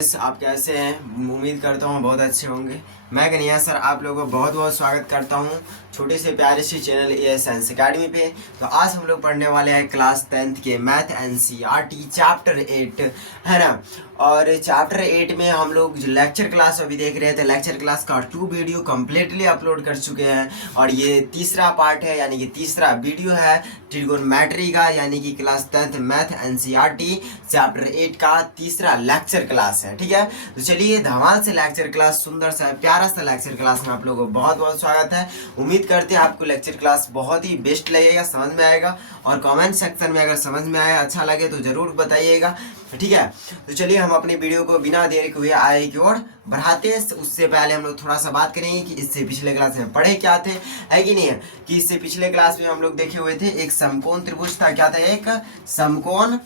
आप कैसे हैं? उम्मीद करता हूँ बहुत अच्छे होंगे। मैं कन्हैया सर आप लोगों को बहुत बहुत स्वागत करता हूँ छोटे से प्यारे से चैनल ए साइंस अकेडमी पे। तो आज हम लोग पढ़ने वाले हैं क्लास 10th के मैथ एनसीईआरटी चैप्टर 8, है ना। और चैप्टर 8 में हम लोग जो लेक्चर क्लास अभी देख रहे थे, लेक्चर क्लास का 2 वीडियो कम्प्लीटली अपलोड कर चुके हैं और ये तीसरा पार्ट है, यानी कि तीसरा वीडियो है ट्रिगोनोमेट्री का, यानी कि class 10th math NCERT chapter 8 का तीसरा लेक्चर क्लास है। ठीक है, तो चलिए धमाल से लेक्चर क्लास, सुंदर सा प्यारा सा लेक्चर क्लास में आप लोगों को बहुत बहुत स्वागत है। उम्मीद करते हैं आपको लेक्चर क्लास बहुत ही बेस्ट लगेगा, समझ में आएगा। और कमेंट सेक्शन में अगर समझ में आया, अच्छा लगे तो जरूर बताइएगा। ठीक है, तो चलिए हम अपने वीडियो को बिना देरी के हुए आगे की ओर बढ़ाते हैं। उससे पहले हम लोग थोड़ा सा बात करेंगे कि इससे पिछले क्लास में पढ़े क्या थे, है कि नहीं है। कि इससे पिछले क्लास में हम लोग देखे हुए थे एक समकोण त्रिभुज था। क्या था? एक समकोण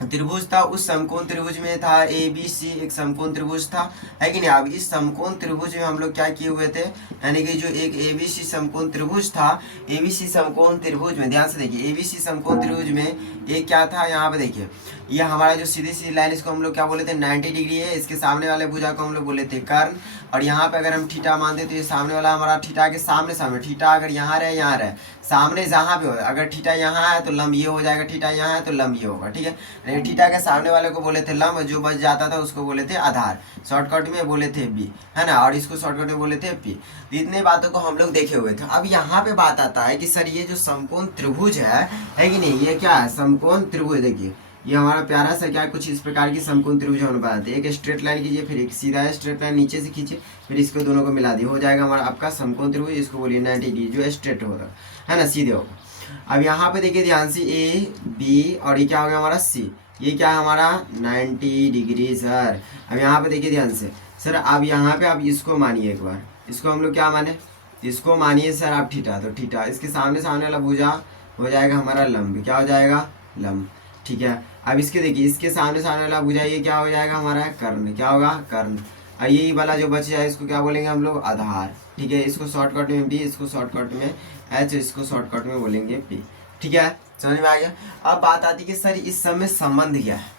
त्रिभुज था। उस समकोण त्रिभुज में था ए बी सी, एक समकोण त्रिभुज था, है कि नहीं। अब इस समकोण त्रिभुज में हम लोग क्या किए हुए थे, यानी कि जो एक ए बी सी समकोण त्रिभुज था, ए बी सी समकोण त्रिभुज में ध्यान से देखिए, ए बी सी समकोण त्रिभुज में एक क्या था, यहाँ पे देखिए, ये हमारा जो सीधी सी लाइन, इसको हम लोग क्या बोले थे, 90 डिग्री है। इसके सामने वाले भुजा को हम लोग बोले थे कर्ण। और यहाँ पे अगर हम थीटा मानते तो ये सामने वाला हमारा थीटा के सामने सामने, थीटा अगर यहाँ रहे यहाँ रहे, सामने जहाँ पे हो, अगर थीटा यहाँ है तो लंब ये हो जाएगा, थीटा यहाँ है तो लंब ये होगा। ठीक है, थीटा के सामने वाले को बोले थे लंब, जो बच जाता था उसको बोले थे आधार, शॉर्टकट में बोले थे बी, है ना। और इसको शॉर्टकट में बोले थे पी। तो इतने बातों को हम लोग देखे हुए थे। अब यहाँ पे बात आता है कि सर ये जो समकोण त्रिभुज है कि नहीं, ये क्या है, समकोण त्रिभुज। देखिए ये हमारा प्यारा सा क्या, कुछ इस प्रकार की समकोण त्रिभुज हम बताते हैं। एक स्ट्रेट लाइन कीजिए, फिर एक सीधा स्ट्रेट लाइन नीचे से खींचिए, फिर इसको दोनों को मिला दिए, हो जाएगा हमारा आपका समकोण त्रिभुज। इसको बोलिए 90 डिग्री, जो स्ट्रेट होगा, है ना, सीधे होगा। अब यहाँ पे देखिए ध्यान से, ए बी और ये क्या हो गया हमारा सी, ये क्या है हमारा 90 डिग्री सर। अब यहाँ पे देखिए ध्यान से सर, अब यहाँ पे आप इसको मानिए एक बार, इसको हम लोग क्या माने, इसको मानिए सर आप थीटा। तो थीटा इसके सामने सामने वाला भुजा हो जाएगा हमारा लंब, क्या हो जाएगा, लंब। ठीक है, अब इसके देखिए, इसके सामने सामने वाला भुजा ये क्या हो जाएगा हमारा कर्ण, क्या होगा, कर्ण। और यही वाला जो बच जाए इसको क्या बोलेंगे हम लोग, आधार। ठीक है, इसको शॉर्टकट में बी, इसको शॉर्टकट में एच, इसको शॉर्टकट में बोलेंगे पी। ठीक है, समझ में आ गया। अब बात आती है कि सर इस सब में संबंध क्या है।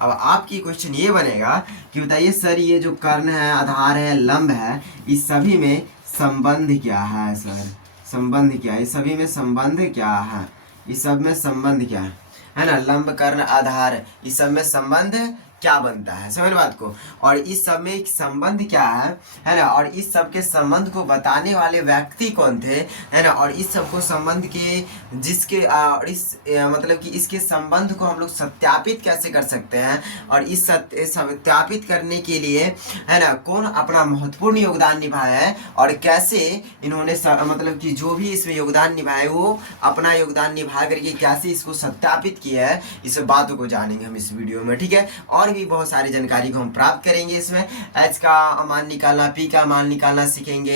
अब आपकी क्वेश्चन ये बनेगा कि बताइए सर ये जो कर्ण है, आधार है, लंब है, इस सभी में संबंध क्या है सर, संबंध क्या है, इस सभी में संबंध क्या है, इस सब में संबंध क्या है ना। लंब, कर्ण, आधार, इस सब में संबंध क्या बनता है, समझ बात को। और इस सब में संबंध क्या है ना। और इस सब के संबंध को बताने वाले व्यक्ति कौन थे, है ना। और इस सब को संबंध के जिसके और इस मतलब कि इसके संबंध को हम लोग सत्यापित कैसे कर सकते हैं, और इस सत्यापित करने के लिए, है ना, कौन अपना महत्वपूर्ण योगदान निभाया है, और कैसे इन्होंने मतलब कि जो भी इसमें योगदान निभाए वो अपना योगदान निभा करके कैसे इसको सत्यापित किया है, इस बातों को जानेंगे हम इस वीडियो में। ठीक है, और भी बहुत सारी जानकारी को हम प्राप्त करेंगे इसमें। एच का मान निकालना, पी का मान निकालना सीखेंगे,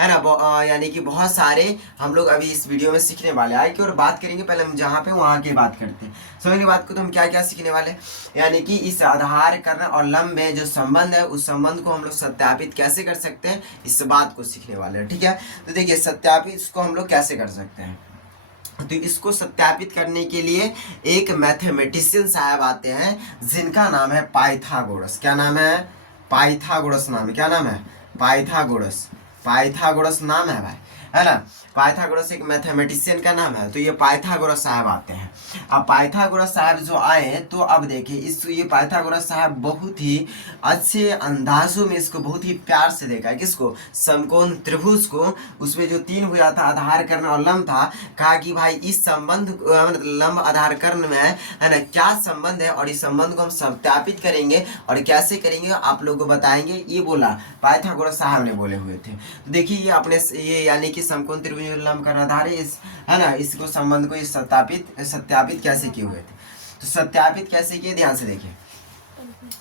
है ना। यानी कि बहुत सारे हम लोग अभी इस वीडियो में सीखने वाले हैं। कि और बात करेंगे पहले हम जहाँ पे वहाँ की बात करते हैं, समझने बात को। तो हम क्या क्या सीखने वाले, यानी कि इस आधार, कर्ण और लंब में जो संबंध है, उस संबंध को हम लोग सत्यापित कैसे कर सकते हैं, इस बात को सीखने वाले हैं। ठीक है, तो देखिए सत्यापित इसको हम लोग कैसे कर सकते हैं। तो इसको सत्यापित करने के लिए एक मैथमेटिशियन साहब आते हैं जिनका नाम है पाइथागोरस। क्या नाम है, पाइथागोरस नाम है। क्या नाम है, पाइथागोरस, पाइथागोरस नाम है भाई, है ना। पाइथागोरस एक मैथमेटिशियन का नाम है। तो ये पाइथागोरस साहब आते हैं। अब पाइथागोरस साहब जो आए, तो अब देखिए इस ये पाइथागोरस साहब बहुत ही अच्छे अंदाजों में इसको बहुत ही प्यार से देखा है, किसको, समकोण त्रिभुज को। उसमें जो 3 भुजा था, आधार, कर्ण और लंब था, कहा कि भाई इस संबंध लंब, आधार, कर्ण में, है ना, क्या संबंध है, और इस संबंध को हम सत्यापित करेंगे और कैसे करेंगे आप लोगों को बताएंगे। ये बोला पाइथागोरस साहब ने बोले हुए थे। तो देखिए ये अपने ये यानी कि समकोण त्रिभुज लंब, कर्ण, आधार, इस, है ना, इसको संबंध को सत्यापित कैसे किए हुए थे। तो सत्यापित कैसे किए, ध्यान से देखिए,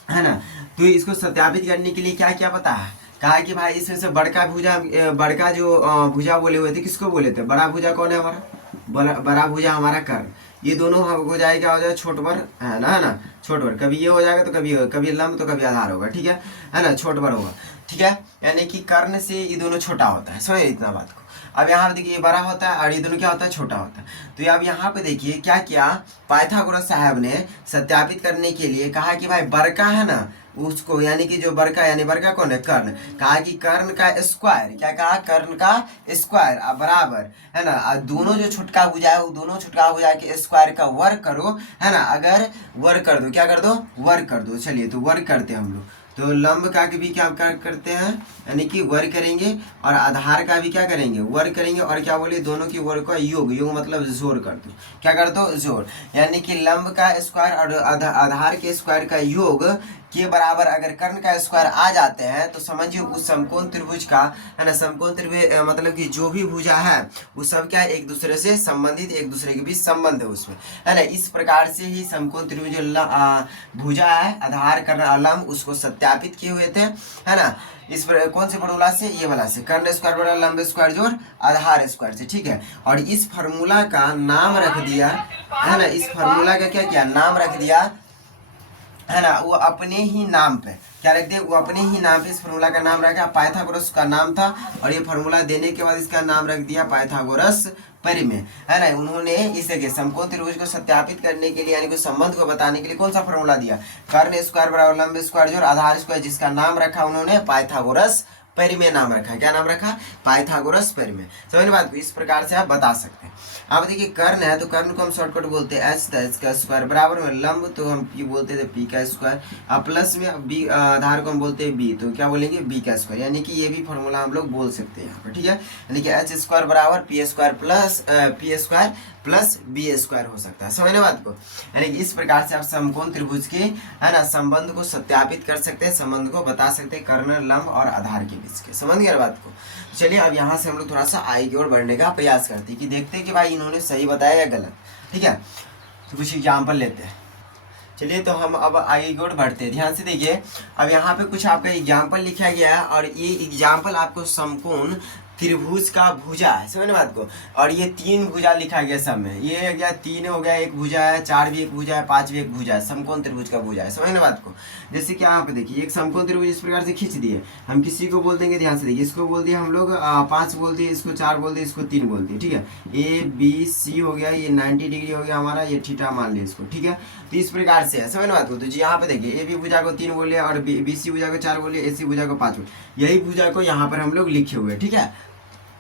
है ना। तो इसको सत्यापित करने के लिए क्या क्या पता है, कहा कि भाई इसमें से बड़का भुजा, बड़का जो भुजा बोले हुए थे, किसको बोले थे, बड़ा भुजा कौन है हमारा, बड़ा भुजा हमारा कर्ण। ये दोनों हो जाए, क्या हो जाए, छोट बर, है ना, छोट बर। कभी ये हो जाएगा तो कभी लंब तो कभी आधार होगा। ठीक है ना, छोट बर होगा। ठीक है, यानी कि कर्ण से ये दोनों छोटा होता है, समझे इतना बात को। अब यहाँ देखिए ये बड़ा होता है और ये दोनों क्या होता है, छोटा होता है। तो अब यहाँ पे देखिए क्या किया पाइथागोरस साहब ने, सत्यापित करने के लिए कहा कि भाई बड़का है ना, उसको, यानी कि जो वर्ग का, यानी वर्ग का कौन है, कर्ण, कहा कि कर्ण का स्क्वायर, क्या कहा, कर्ण का स्क्वायर बराबर, है ना, दोनों जो छुटका भुजा है वो दोनों छुटका भुजा के स्क्वायर का वर्ग करो, है ना, अगर वर्ग कर दो, क्या कर दो, वर्ग कर दो। चलिए तो वर्ग करते हैं हम लोग, तो लंब का भी क्या करते हैं, यानी कि वर्ग करेंगे, और आधार का भी क्या करेंगे, वर्ग करेंगे, और क्या बोले, दोनों की वर्ग का योग, योग मतलब जोड़ कर दो, क्या कर दो, जोड़, यानी कि लंब का स्क्वायर और आधार के स्क्वायर का योग के बराबर अगर कर्ण का स्क्वायर आ जाते हैं तो समझिए उस समकोण त्रिभुज का, है ना, समकोण त्रिभुज मतलब कि जो भी भुजा है वो सब क्या है, एक दूसरे से संबंधित, एक दूसरे के बीच संबंध है उसमें, है ना। इस प्रकार से ही समकोण त्रिभुज भुजा है, आधार कर्ण और लंब, उसको सत्यापित किए हुए थे, है ना। इस पर कौन से फॉर्मूला से, ये वाला से, कर्ण स्क्वायर बराबर लंब स्क्वायर जोड़ आधार स्क्वायर से, ठीक है। और इस फार्मूला का नाम रख दिया, है ना, इस फार्मूला का क्या किया, नाम रख दिया, है ना, वो अपने ही नाम पे क्या रख दिया, वो अपने ही नाम पे इस फार्मूला का नाम रखा, पाइथागोरस का नाम था, और ये फार्मूला देने के बाद इसका नाम रख दिया पाइथागोरस परिमेय, है ना। उन्होंने इसे के समकोण त्रिभुज को सत्यापित करने के लिए, यानी कि संबंध को बताने के लिए कौन सा फार्मूला दिया, कर्ण स्क्वायर बराबर लंब स्क्वायर जोड़ आधार स्क्वायर, जिसका नाम रखा उन्होंने पाइथागोरस परिमेय नाम रखा, क्या नाम रखा, पाइथागोरस परिमेय। समझ बात को, इस प्रकार से आप बता सकते हैं। अब देखिए कर्ण है तो कर्ण को हम शॉर्टकट बोलते हैं एच, एच का स्क्वायर बराबर में लंब तो हम पी बोलते थे पी का स्क्वायर, और प्लस में बी आधार को हम बोलते हैं बी, तो क्या बोलेंगे, बी का स्क्वायर, यानी कि ये भी फॉर्मूला हम लोग बोल सकते हैं यहाँ पर, ठीक है। यानी कि एच स्क्वायर बराबर P square plus B square हो सकता है, समझने बात को। यानी कि इस प्रकार से आप समकोण त्रिभुज के, है ना, संबंध को सत्यापित कर सकते हैं, संबंध को बता सकते हैं कर्ण, लंब और आधार के बीच के, समझ गए बात को। चलिए अब यहाँ से हम लोग थोड़ा सा आगे की ओर बढ़ने का प्रयास करते हैं कि देखते हैं कि भाई इन्होंने सही बताया या गलत, ठीक है। तो कुछ एग्जाम्पल लेते हैं। चलिए तो हम अब आगे की ओर बढ़ते हैं, ध्यान से देखिए। अब यहाँ पे कुछ आपका एग्जाम्पल लिखा गया है, और ये एग्जाम्पल आपको समकोण त्रिभुज का भुजा है, समझने बात को, और ये 3 भुजा लिखा गया सब में, ये हो गया 3 हो गया, एक भुजा है, 4 भी एक भुजा है, 5 भी एक भुजा है, समकोण त्रिभुज का भुजा है, समझने बात को। जैसे कि यहाँ पे देखिए एक समकोण त्रिभुज इस प्रकार से खींच दिए, हम किसी को बोल देंगे, ध्यान से देखिए, इसको बोल दिए हम लोग 5 बोल दिए, इसको 4 बोल दिए, इसको 3 बोल दिए, ठीक है। ए बी सी हो गया, ये 90 डिग्री हो गया हमारा, ये थीटा मान लिया इसको, ठीक है। तो इस प्रकार से है, समझने बात को। तो जी यहाँ पे देखिए ए बी भुजा को 3 बोले, और बी सी भुजा को 4 बोले, ए सी भुजा को 5 बोले, यही भुजा को यहाँ पर हम लोग लिखे हुए, ठीक है।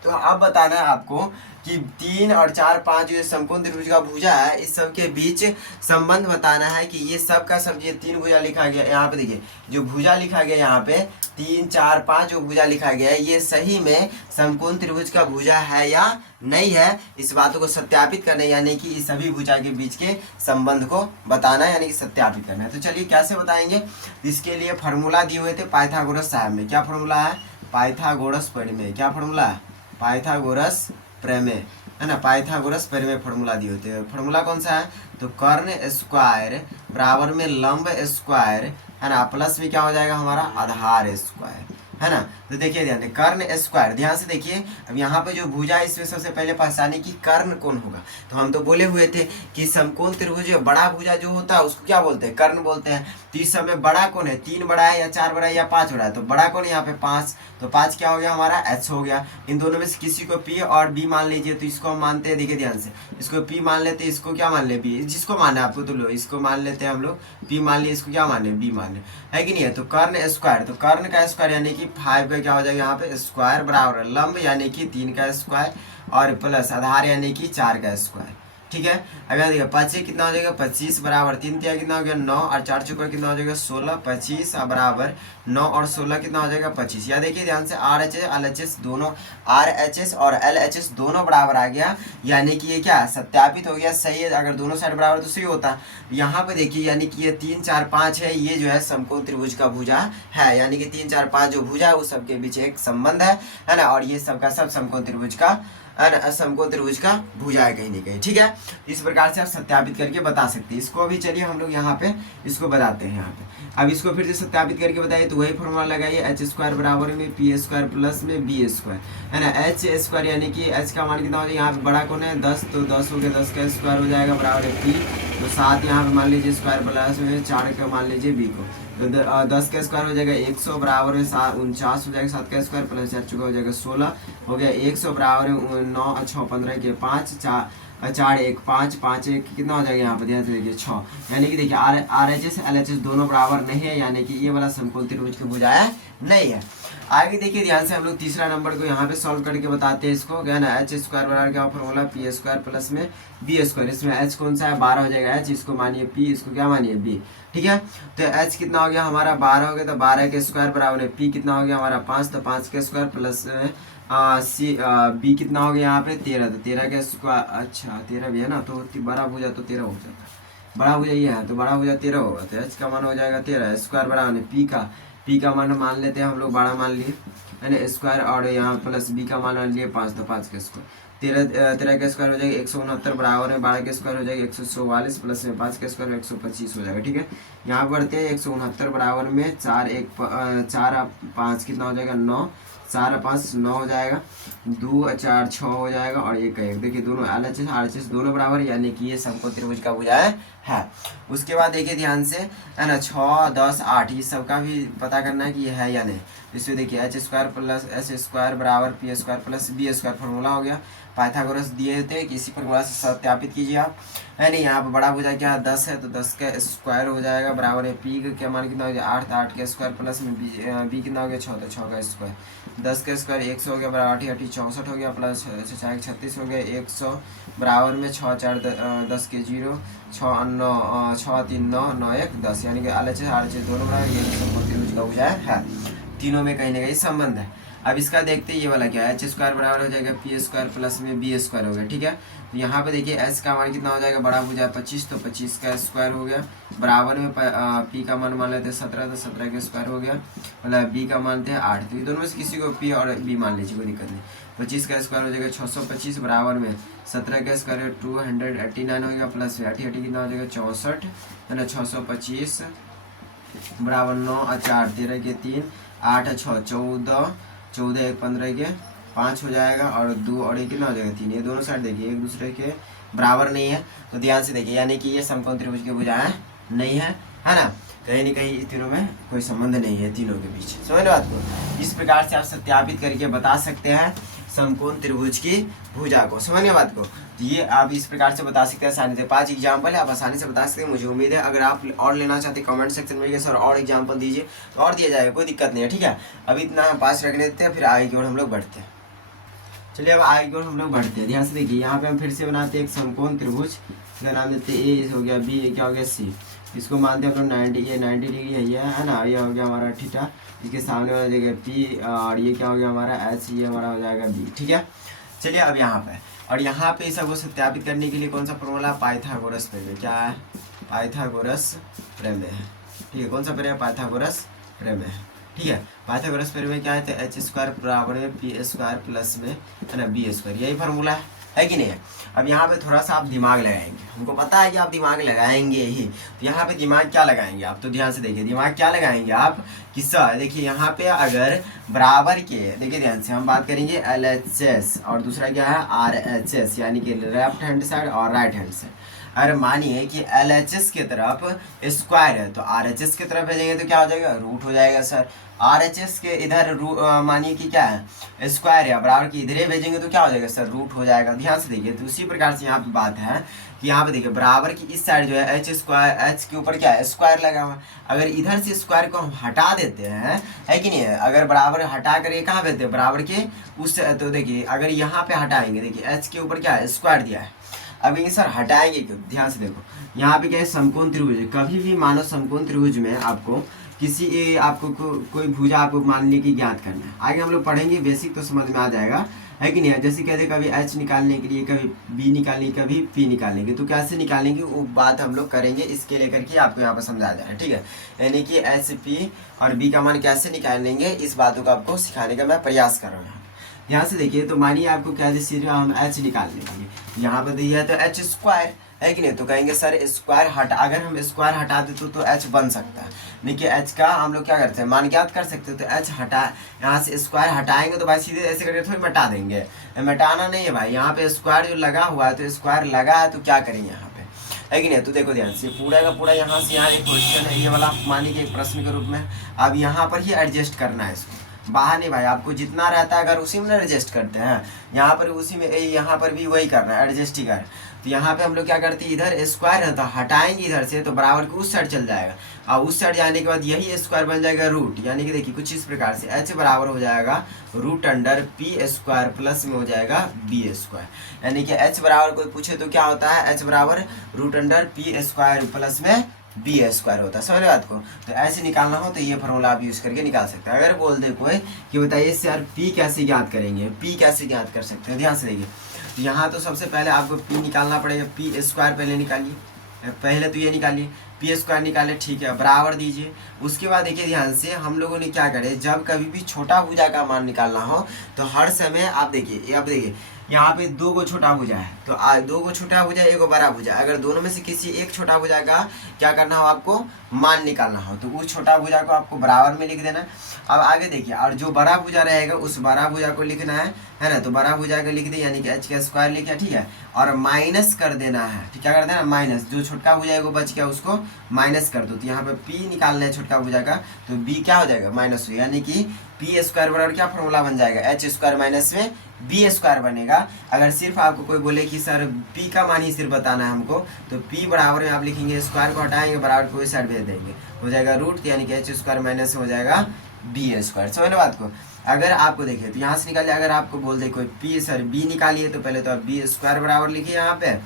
तो अब बताना है आपको कि 3 और 4 5 जो समकोण त्रिभुज का भुजा है, इस सब के बीच संबंध बताना है कि ये सब का सब, ये 3 भुजा लिखा गया यहाँ पे, देखिए जो भुजा लिखा गया यहाँ पे 3 4 5 जो भुजा लिखा गया है, ये सही में समकोण त्रिभुज का भुजा है या नहीं है, इस बातों को सत्यापित करना है, यानी कि इस सभी भुजा के बीच के संबंध को बताना है, यानी कि सत्यापित करना है। तो चलिए कैसे बताएंगे, इसके लिए फार्मूला दिए हुए थे पाइथागोरस साहब में, क्या फार्मूला है, पाइथागोरस परिमेय, क्या फार्मूला है, पाइथागोरस प्रमेय, है ना, पाइथागोरस प्रमेय फार्मूला दिए होते हैं। फार्मूला कौन सा है, तो कर्ण स्क्वायर बराबर में लंब स्क्वायर, है ना, प्लस में क्या हो जाएगा हमारा, आधार स्क्वायर, है ना। तो देखिए ध्यान, कर्ण स्क्वायर, ध्यान से देखिए। अब यहाँ पे जो भुजा है इसमें सबसे पहले पहचाने की कर्ण कौन होगा, तो हम तो बोले हुए थे कि समकोण त्रिभुज बड़ा भुजा जो होता है उसको क्या बोलते हैं, कर्ण बोलते हैं। तो इस समय बड़ा कौन है, 3 बड़ा है या 4 बड़ा है या 5 बड़ा है, तो बड़ा कौन है यहाँ पे 5, तो 5 क्या हो गया हमारा, एच हो गया। इन दोनों में से किसी को पी और बी मान लीजिए, तो इसको हम मानते हैं, देखिए ध्यान से, इसको पी मान लेते हैं, इसको क्या मान ले, बी, जिसको मानना है आपको तो लो, इसको मान लेते हैं हम लोग, पी मान लिया, इसको क्या मान ले, बी मान ले, है कि नहीं है। तो कर्ण स्क्वायर, तो कर्ण का स्क्वायर यानी कि 5 का क्या हो जाएगा यहाँ पे स्क्वायर बराबर लंब यानी कि 3 का स्क्वायर, और प्लस आधार यानी कि 4 का स्क्वायर, ठीक है। अब यहाँ देखिए 5 कितना हो जाएगा 25 बराबर 3 तिया कितना हो गया 9, और 4 चौका कितना हो जाएगा 16, 25 बराबर 9 और 16 कितना हो जाएगा 25। या देखिए ध्यान से R H L H S दोनों, आर एच एस और एल एच एस दोनों बराबर आ गया, यानी कि ये क्या सत्यापित हो गया, सही है। अगर दोनों साइड बराबर तो सही होता। यहाँ पे देखिए यानी कि ये 3 4 5 है, ये जो है समकोण त्रिभुज का भुजा है, यानी कि 3 4 5 जो भुजा है उस सबके बीच एक संबंध है ना, और ये सबका सब समकोण त्रिभुज का समकोण त्रिभुज का भुजा है कहीं ना कहीं, ठीक है। इस प्रकार से आप सत्यापित करके बता सकते हैं। इसको भी चलिए हम लोग यहाँ पे इसको बताते हैं यहाँ पे। अब इसको फिर से सत्यापित करके बताइए, तो वही फॉर्मूला लगाइए, एच स्क्वायर बराबर में पी स्क्वायर प्लस में बी स्क्वायर, है ना। एच स्क्वायर यानी कि एच का मान कितना हो जाएगा, यहाँ पे बड़ा कौन है 10, तो 10 हो गया, 10 का स्क्वायर हो जाएगा बराबर है पी, तो 7 यहाँ पे मान लीजिए स्क्वायर प्लस में 4 का मान लीजिए बी को, तो 10 का स्क्वायर हो जाएगा 100 बराबर में 49 हो जाएगा, 7 का स्क्वायर प्लस 4 चुका हो जाएगा 16 हो गया 100 बराबर में 9 6 15 के 5 4 और 4 1 5 5 1 कितना हो जाएगा यहाँ पर ध्यान से देखिए 6। यानी कि देखिए R H S L H S दोनों बराबर नहीं है, यानी कि ये वाला समकोण त्रिभुज की भुजाएं नहीं है। आगे देखिए ध्यान से हम लोग तीसरा नंबर को यहाँ पे सॉल्व करके बताते हैं इसको, क्या है ना, एच स्क्वायर बराबर क्या फॉर्मूला पी स्क्वायर प्लस में बी स्क्वायर। इसमें एच कौन सा है 12 हो जाएगा, एच इसको मानिए पी, इसको क्या मानिए बी, ठीक है। तो एच कितना हो गया हमारा 12 हो गया, तो 12 के स्क्वायर बराबर है पी कितना हो गया हमारा 5, तो 5 के स्क्वायर प्लस सी बी कितना हो गया यहाँ पे 13, तो 13 के स्क्वायर, अच्छा 13 भी है ना, तो बड़ा भुजा तो 13 हो जाता है, बड़ा भुजा ये है तो बड़ा भुजा 13 होगा, तो एच का मान हो जाएगा 13 स्क्वायर बराबर पी का मान मान लेते हैं हम लोग 12 मान लिए है ना स्क्वायर, और यहाँ प्लस बी का मान मान लिए 5, तो 5 के स्क्वायर 13 का स्क्वायर हो जाएगा 169 बराबर में 12 के स्क्वायर हो जाएगा 144 प्लस में 5 के स्क्वायर 125 हो जाएगा, ठीक है। यहाँ बढ़ते हैं 169 बराबर में 4 5 कितना हो जाएगा 9, 4 5 9 हो जाएगा, 2 4 6 हो जाएगा, और 1 1 देखिए दोनों L H S R H S दोनों बराबर, यानी कि ये समकोण त्रिभुज का भुजाएं है। उसके बाद देखिए ध्यान से है ना 6 10 8 ये सबका भी पता करना है कि ये है या नहीं। इसमें देखिए H square plus S square बराबर P square plus B square formula हो गया, पाइथागोरस दिए थे कि इसी फॉर्मूला से सत्यापित कीजिए आप, है नहीं। यहाँ पर बड़ा भुजा क्या है 10 है, तो 10 का स्क्वायर हो जाएगा बराबर है पी का क्या मान कितना हो गया 8, तो 8 का स्क्वायर प्लस में बी कितना हो गया 6, तो 6 का स्क्वायर, 10 का स्क्वायर 100 हो गया बराबर 8 64 हो गया, प्लस 6 36 हो गया 100 बराबर में 6 4 10 के 0 6 9 6 3 9 9 1 10, यानी कि L H S R H S दोनों बराबर, ये समकोण त्रिभुज का भुजा है, तीनों में कहीं ना कहीं संबंध है। अब इसका देखते हैं ये वाला क्या है, एच स्क्वायर बराबर हो जाएगा पी स्क्वायर प्लस में बी स्क्वायर हो गया, ठीक है। तो यहाँ पे देखिए एच का मान कितना हो जाएगा बड़ा भुजा 25, तो 25 का स्क्वायर हो गया बराबर में पी का मान मान लेते हैं 17, तो 17 का स्क्वायर हो गया, मतलब बी का मानते हैं 8, तो ये दोनों में से किसी को पी और बी मान लीजिए, कोई दिक्कत नहीं। 25 का स्क्वायर हो जाएगा 625 बराबर में 17 का स्क्वायर 289 हो गया, प्लस 80 कितना हो जाएगा 64 है ना, 625 बराबर 9 और 4 13 के 3 8 6 14 14 1 15 के 5 हो जाएगा, और 2 और 1 कितना हो जाएगा 3, ये दोनों साइड देखिए एक दूसरे के बराबर नहीं है, तो ध्यान से देखिए, यानी कि ये समकोण त्रिभुज की भुजाएं नहीं है ना, कहीं ना कहीं इन तीनों में कोई संबंध नहीं है तीनों के बीच, समझ बात को। इस प्रकार से आप सत्यापित करके बता सकते हैं समकोण त्रिभुज की भुजा को, समझने बात को। तो ये आप इस प्रकार से बता सकते हैं आसानी से, 5 एग्जाम्पल है आप आसानी से बता सकते हैं। मुझे उम्मीद है अगर आप और लेना चाहते हैं कमेंट सेक्शन में सर और एग्जाम्पल दीजिए तो और दिया जाएगा, कोई दिक्कत नहीं है, ठीक है। अभी इतना हम पास रखने देते हैं, फिर आगे की ओर हम लोग बढ़ते हैं। चलिए अब आगे की ओर हम लोग बढ़ते हैं, ध्यान से देखिए, यहाँ पे हम फिर से बनाते हैं एक समकोण त्रिभुज, इसका नाम देते हैं ए हो गया, बी क्या हो गया सी, इसको मानते हैं हम लोग 90, ये 90 डिग्री है, ये है ना, ये हो गया हमारा थीटा, इसके सामने वाला जगह पी, और ये क्या हो गया हमारा एच, ये हमारा हो जाएगा बी, ठीक है। चलिए अब यहाँ पे, और यहाँ पे सबको सत्यापित करने के लिए कौन सा फॉर्मूला, पाइथागोरस प्रमेय, क्या है पाइथागोरस प्रमेय है, ठीक है। कौन सा प्रमेय, पाइथागोरस प्रमेय है, ठीक है। पाइथागोरस प्रमेय क्या है, तो एच स्क्वायर बराबर में पी स्क्वायर प्लस में है ना बी स्क्वायर, यही फार्मूला है कि नहीं है। अब यहाँ पे थोड़ा सा आप दिमाग लगाएंगे, हमको पता है कि आप दिमाग लगाएंगे ही, तो यहाँ पे दिमाग क्या लगाएंगे आप, तो ध्यान से देखिए दिमाग क्या लगाएंगे आप, किस्सा देखिए यहाँ पे अगर बराबर के, देखिए ध्यान से हम बात करेंगे एल एच एस और दूसरा क्या है आर एच एस, यानी कि लेफ्ट हैंड साइड और राइट हैंड साइड। अगर मानिए कि एल एच एस की तरफ स्क्वायर है, तो आर एच एस की तरफ भेजेंगे तो क्या हो जाएगा, रूट हो जाएगा सर। आर एच एस के इधर मानिए कि क्या है स्क्वायर है, बराबर की इधर भेजेंगे तो क्या हो जाएगा सर, रूट हो जाएगा। ध्यान से देखिए, तो उसी प्रकार से यहाँ पे बात है कि यहाँ पे देखिए बराबर की इस साइड जो है एच स्क्वायर, एच के ऊपर क्या है स्क्वायर लगा हुआ है, अगर इधर से स्क्वायर को हम हटा देते हैं, है कि नहीं है, अगर बराबर हटा कर ये कहाँ भेजते हैं बराबर के उस, तो देखिए अगर यहाँ पे हटाएंगे, देखिए एच के ऊपर क्या है स्क्वायर दिया है, अब ये सर हटाएंगे क्यों, ध्यान से देखो यहाँ पे क्या है समकोण त्रिभुज है, कभी भी मानो समकोण त्रिभुज में आपको किसी आपको कोई भुजा आपको मानने की ज्ञात करना है, आगे हम लोग पढ़ेंगे बेसिक तो समझ में आ जाएगा, है कि नहीं है। जैसे कहते कभी एच निकालने के लिए, कभी बी निकालने, कभी पी निकालेंगे, तो कैसे निकालेंगे वो बात हम लोग करेंगे, इसके लेकर के आपको यहाँ पर समझा जाए, ठीक है। यानी कि एच पी और बी का मान कैसे निकालेंगे, इस बातों को आपको सिखाने का मैं प्रयास कर रहा हूँ। यहाँ से देखिए, तो मानिए आपको क्या जैसे हम एच निकालने के लिए यहाँ पर दिया है तो एच स्क्वायर, है कि नहीं, तो कहेंगे सर स्क्वायर हटा, अगर हम स्क्वायर हटा देते तो एच बन सकता है, देखिए एच का हम लोग क्या करते हैं मान ज्ञात कर सकते हैं, तो एच हटा, यहाँ से स्क्वायर हटाएंगे तो भाई सीधे ऐसे करके थोड़ी मिटा देंगे, मिटाना नहीं है भाई, यहाँ पे स्क्वायर जो लगा हुआ है, तो स्क्वायर लगा है तो क्या करेंगे यहाँ पे, है कि नहीं। तो देखो ध्यान से पूरा का पूरा यहाँ से यहाँ एक क्वेश्चन है, ये वाला मानिए कि एक प्रश्न के रूप में, अब यहाँ पर ही एडजस्ट करना है इसको, बाहर नहीं भाई, आपको जितना रहता है अगर उसी में एडजस्ट करते हैं, यहाँ पर उसी में यहाँ पर भी वही करना है, एडजस्ट ही कर। तो यहाँ पे हम लोग क्या करते हैं, इधर स्क्वायर है तो हटाएंगे इधर से, तो बराबर के उस साइड चल जाएगा, और उस साइड जाने के बाद यही स्क्वायर बन जाएगा रूट, यानी कि देखिए कुछ इस प्रकार से h बराबर हो जाएगा root under P square plus में हो जाएगा बी स्क्वायर, यानी कि h बराबर कोई पूछे तो क्या होता है, h बराबर root under P square plus में बी स्क्वायर होता है। समझ बात को, तो ऐसे निकालना हो तो ये फॉर्मूला आप यूज़ करके निकाल सकते हैं। अगर बोल दे कोई कि बताइए सर पी कैसे ज्ञात करेंगे, पी कैसे ज्ञात कर सकते हैं, ध्यान से देखिए। तो यहाँ तो सबसे पहले आपको पी निकालना पड़ेगा, पी स्क्वायर पहले निकालिए, पहले तो ये निकालिए, पी स्क्वायर निकाले, ठीक है, बराबर दीजिए। उसके बाद देखिए ध्यान से, हम लोगों ने क्या करे, जब कभी भी छोटा भुजा का मान निकालना हो तो हर समय आप देखिए, अब देखिए यहाँ पे दो गो छोटा भुजा है, तो दो गो छोटा भुजा एक गो बड़ा भुजा, अगर दोनों में से किसी एक छोटा भुजा का क्या करना हो, आपको मान निकालना हो, तो उस छोटा भुजा को आपको बराबर में लिख देना। अब आगे देखिए, और जो बड़ा भुजा रहेगा उस बड़ा भुजा को लिखना है ना, तो बड़ा भुजा का लिख दे, यानी कि h का स्क्वायर लिखा, ठीक है, और माइनस कर देना है, ठीक, क्या कर देना, माइनस, जो छोटका भुजा है वो बच गया उसको माइनस कर दो। तो यहाँ पे p निकालना है छोटका भुजा का, तो b क्या हो जाएगा, माइनस हो, यानी कि पी स्क्वायर बराबर क्या फॉर्मूला बन जाएगा, एच स्क्वायर माइनस में बी स्क्वायर बनेगा। अगर सिर्फ आपको कोई बोले कि सर पी का मान ही सिर्फ बताना है हमको, तो पी बराबर में आप लिखेंगे, स्क्वायर को हटाएंगे, बराबर को इस साइड भेज देंगे, हो जाएगा रूट, यानी कि एच स्क्वायर माइनस हो जाएगा बी स्क्वायर। समझ बात को। अगर आपको देखिए तो यहाँ से निकालिए, अगर आपको बोल दे कोई पी सर बी निकालिए, तो पहले तो आप बी स्क्वायर बराबर लिखिए यहाँ पे,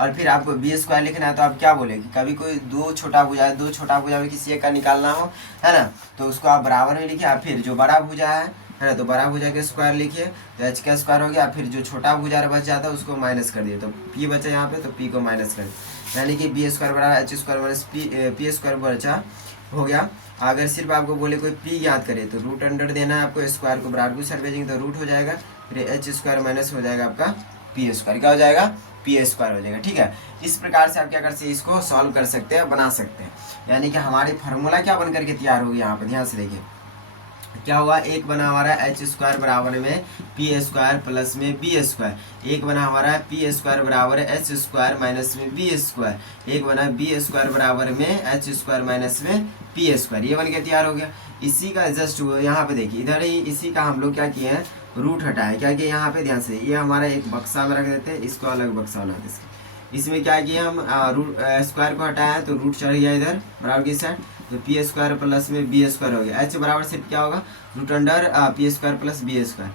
और फिर आपको बी स्क्वायर लिखना है, तो आप क्या बोले कि कभी कोई दो छोटा भुजा में किसी एक का निकालना हो, है ना, तो उसको आप बराबर में लिखिए, फिर जो बड़ा भुजा है ना, तो बड़ा भुजा के स्क्वायर लिखिए, तो एच का स्क्वायर हो गया, फिर जो छोटा भुजा बच जाता है उसको माइनस कर दिए, तो पी बचा यहाँ पे, तो पी को माइनस कर दिए, यानी कि बी स्क्वायर बराबर H square minus P square बचा हो गया। अगर सिर्फ आपको बोले कोई पी याद करे तो रूट अंडर देना है आपको, स्क्वायर को बराबर को साइड भेजेंगे तो रूट हो जाएगा, फिर एच स्क्वायर माइनस हो जाएगा आपका पी स्क्वायर, क्या हो जाएगा, पी स्क्वायर हो जाएगा, ठीक है। इस प्रकार से आप क्या कर सकते हैं, इसको सॉल्व कर सकते हैं, बना सकते हैं, यानी कि हमारी फार्मूला क्या बन करके तैयार होगी, यहाँ पर ध्यान से देखिए क्या हुआ, एक बना हमारा एच स्क्वायर बराबर में पी स्क्वायर प्लस में बी स्क्वायर, एक बना हमारा पी स्क्वायर बराबर एच स्क्वायर माइनस में बी स्क्वायर, एक बना बी स्क्वायर बराबर में एच स्क्वायर माइनस में पी स्क्वायर, ये बन के तैयार हो गया। इसी का जस्ट यहाँ पे देखिए, इधर ही इसी का हम लोग क्या किए हैं, रूट हटाए, क्या किया यहाँ पे ध्यान से, ये हमारा एक बक्सा में रख देते हैं, इसको अलग बक्सा बना देते, इसमें क्या किया हम रूट स्क्वायर को हटाया तो रूट चढ़ गया इधर बराबर की साइड, तो पी स्क्वायर प्लस में बी स्क्वायर हो गया, एच बराबर सिर्फ क्या होगा, root under P square plus B square,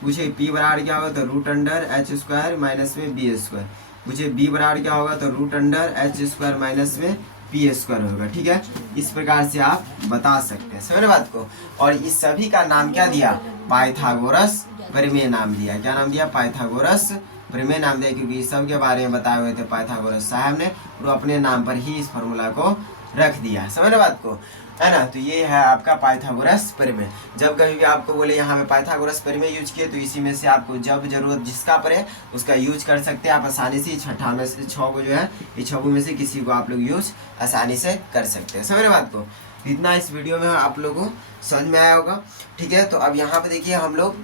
पूछे पी बराबर क्या होगा, तो root under H square minus में बी स्क्वायर, पूछे बी बराबर क्या होगा, तो root under H square minus में पी स्क्वायर होगा, ठीक है। इस प्रकार से आप बता सकते हैं, समझ बात को। और इस सभी का नाम क्या दिया, पाइथागोरस प्रमेय नाम दिया, क्या नाम दिया, पाइथागोरस प्रमेय नाम दिया, क्योंकि इस सब के बारे में बताए हुए थे पाइथागोरस साहब ने, और अपने नाम पर ही इस फॉर्मूला को रख दिया, समझ बात को, है ना। तो ये है आपका पाइथागोरस प्रमेय। जब कभी भी आपको बोले यहाँ पे पाइथागोरस प्रमेय यूज किए, तो इसी में से आपको जब जरूरत जिसका पड़े उसका यूज कर सकते हैं आप आसानी से। छठा में से 6 को जो है, ये 6 में से किसी को आप लोग यूज आसानी से कर सकते हैं, समझ बात को। इतना इस वीडियो में आप लोगों को समझ में आया होगा, ठीक है। तो अब यहाँ पे देखिए, हम लोग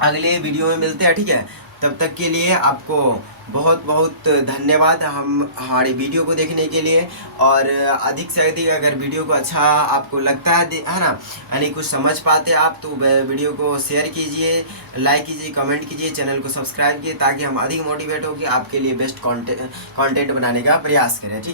अगले वीडियो में मिलते हैं, ठीक है। तब तक के लिए आपको बहुत बहुत धन्यवाद हमारी वीडियो को देखने के लिए। और अधिक से अधिक अगर वीडियो को अच्छा आपको लगता है ना, यानी कुछ समझ पाते आप, तो वीडियो को शेयर कीजिए, लाइक कीजिए, कमेंट कीजिए, चैनल को सब्सक्राइब कीजिए, ताकि हम अधिक मोटिवेट हो कि आपके लिए बेस्ट कंटेंट बनाने का प्रयास करें, ठीक है।